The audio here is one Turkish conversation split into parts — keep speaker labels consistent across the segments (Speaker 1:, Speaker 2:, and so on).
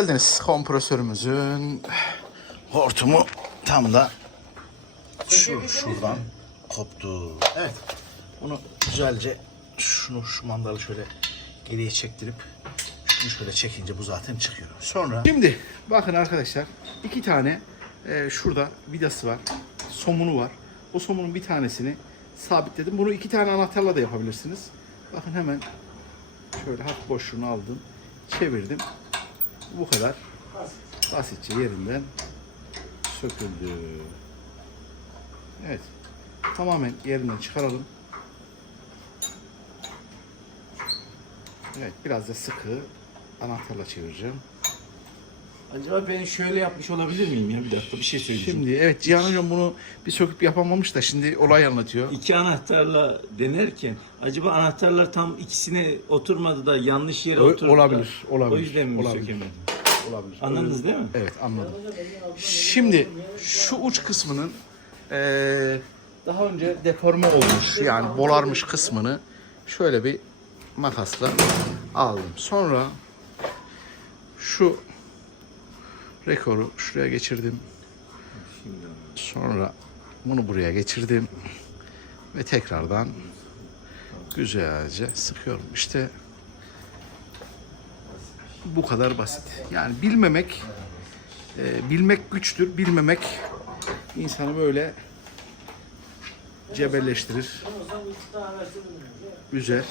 Speaker 1: geldiniz. Kompresörümüzün hortumu tam da şu şuradan koptu. Evet. Bunu güzelce şunu şu mandalı şöyle geriye çektirip şunu şöyle çekince bu zaten çıkıyor. Sonra şimdi bakın arkadaşlar iki tane e, şurada vidası var. Somunu var. O somunun bir tanesini sabitledim. Bunu iki tane anahtarla da yapabilirsiniz. Bakın hemen şöyle hafif boşluğunu aldım. Çevirdim. Bu kadar. Basitçe yerinden söküldü. Evet. Tamamen yerinden çıkaralım. Evet biraz da sıkı anahtarla çevireceğim.
Speaker 2: Acaba ben şöyle yapmış olabilir miyim ya? Bir dakika bir şey söyleyeceğim.
Speaker 1: Şimdi evet Cihan Hocam bunu bir söküp yapamamış da şimdi olay anlatıyor.
Speaker 2: İki anahtarla denerken acaba anahtarlar tam ikisine oturmadı da yanlış yere
Speaker 1: Ö-
Speaker 2: oturdu. da
Speaker 1: olabilir, olabilir,
Speaker 2: O yüzden mi
Speaker 1: olabilir.
Speaker 2: sökemedim?
Speaker 1: Olabilir.
Speaker 2: Anladınız değil mi?
Speaker 1: Evet anladım. Şimdi şu uç kısmının eee, daha önce deforme olmuş yani bolarmış kısmını şöyle bir makasla aldım. Sonra şu rekoru şuraya geçirdim. Sonra bunu buraya geçirdim ve tekrardan güzelce sıkıyorum. İşte bu kadar basit. Yani bilmemek, e, bilmek güçtür. Bilmemek insanı böyle cebelleştirir, üzer.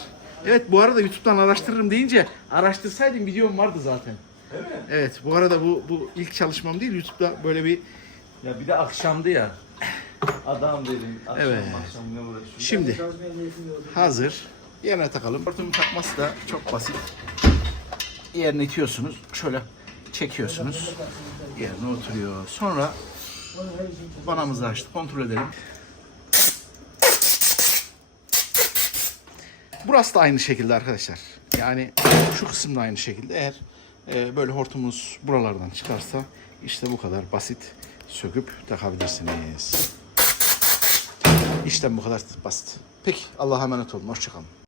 Speaker 1: Evet bu arada YouTube'dan araştırırım deyince araştırsaydım videom vardı zaten. Evet bu arada bu bu ilk çalışmam değil YouTube'da böyle bir
Speaker 2: Ya bir de akşamdı ya. Adam dedim. Akşam
Speaker 1: Evet.
Speaker 2: akşam ne uğraşıyor?
Speaker 1: Şimdi hazır. Yerine takalım. Hortumun takması da çok basit. Yerine itiyorsunuz. Şöyle çekiyorsunuz. Yerine oturuyor. Sonra vanamızı açtık. Kontrol edelim. Burası da aynı şekilde arkadaşlar. Yani şu kısım da aynı şekilde. Eğer e, böyle hortumuz buralardan çıkarsa işte bu kadar basit söküp takabilirsiniz. İşlem bu kadar basit. Peki Allah'a emanet olun. Hoşçakalın.